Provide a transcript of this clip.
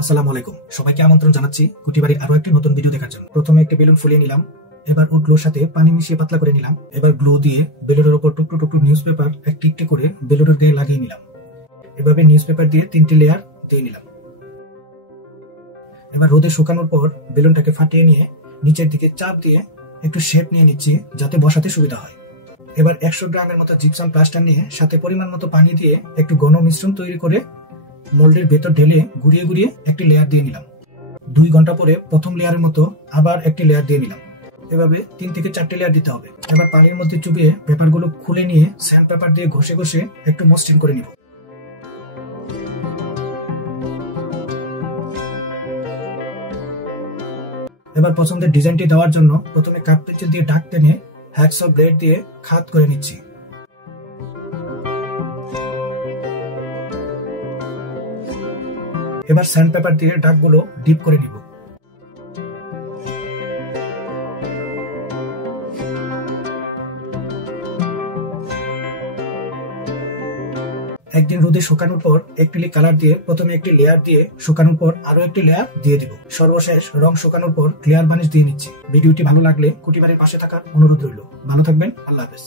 আসসালামু আলাইকুম, সবাইকে আমন্ত্রণ জানাচ্ছি কুটিবাড়ির আরো একটি নতুন ভিডিও দেখার জন্য। প্রথমে একটি বেলুন ফুলিয়ে নিলাম, এবার ওর গ্লোর সাথে পানি মিশিয়ে পাতলা করে নিলাম। এবার গ্লো দিয়ে বেলুনের উপর টুকরো টুকরো নিউজ পেপার একটি একটি করে বেলুনের গায়ে লাগিয়ে নিলাম। এভাবে নিউজ পেপার দিয়ে 3টি লেয়ার দিয়ে নিলাম। এবার রোদে শুকানোর পর বেলুনটাকে ফাটিয়ে নিয়ে নিচের দিকে চাপ দিয়ে একটু শেপ নিয়ে নিচ্ছি যাতে বসাতে সুবিধা হয়। এবার 100 গ্রামের মতো জিপসাম প্লাস্টার নিয়ে সাথে পরিমাণ মতো পানি দিয়ে একটু ঘন মিশ্রণ তৈরি করে মোল্ডের ভেতর ঢেলে ঘুরিয়ে ঘুরিয়ে একটি লেয়ার দিয়ে নিলাম। 2 ঘন্টা পরে প্রথম লেয়ারের মতো আবার একটি লেয়ার দিয়ে নিলাম। এভাবে 3 থেকে 4টি লেয়ার দিতে হবে। এবার পানির মধ্যে চুবিয়ে পেপারগুলো খুলে নিয়ে স্যান্ড পেপার দিয়ে ঘষে ঘষে একটু মসৃণ করে নিব। এবার পছন্দের ডিজাইনটি দেওয়ার জন্য প্রথমে কাঠ পেন্সিল দিয়ে দাগ টেনে হ্যাকসঅ ব্লেড দিয়ে খাত করে নিচ্ছি। এবার স্যান্ড পেপার দিয়ে দাগগুলো ডিপ করে নিব। একদিন রোদে শুকানোর পর অ্যাক্রিলিক কালার দিয়ে প্রথমে একটি লেয়ার দিয়ে শুকানোর পর আরো একটি লেয়ার দিয়ে দিব। সর্বশেষ রং শুকানোর পর ক্লিয়ার বানিশ দিয়ে নিচ্ছি। ভিডিওটি ভালো লাগলে কুটিবাড়ির পাশে থাকার অনুরোধ রইল। ভালো থাকবেন, আল্লাহ হাফেজ।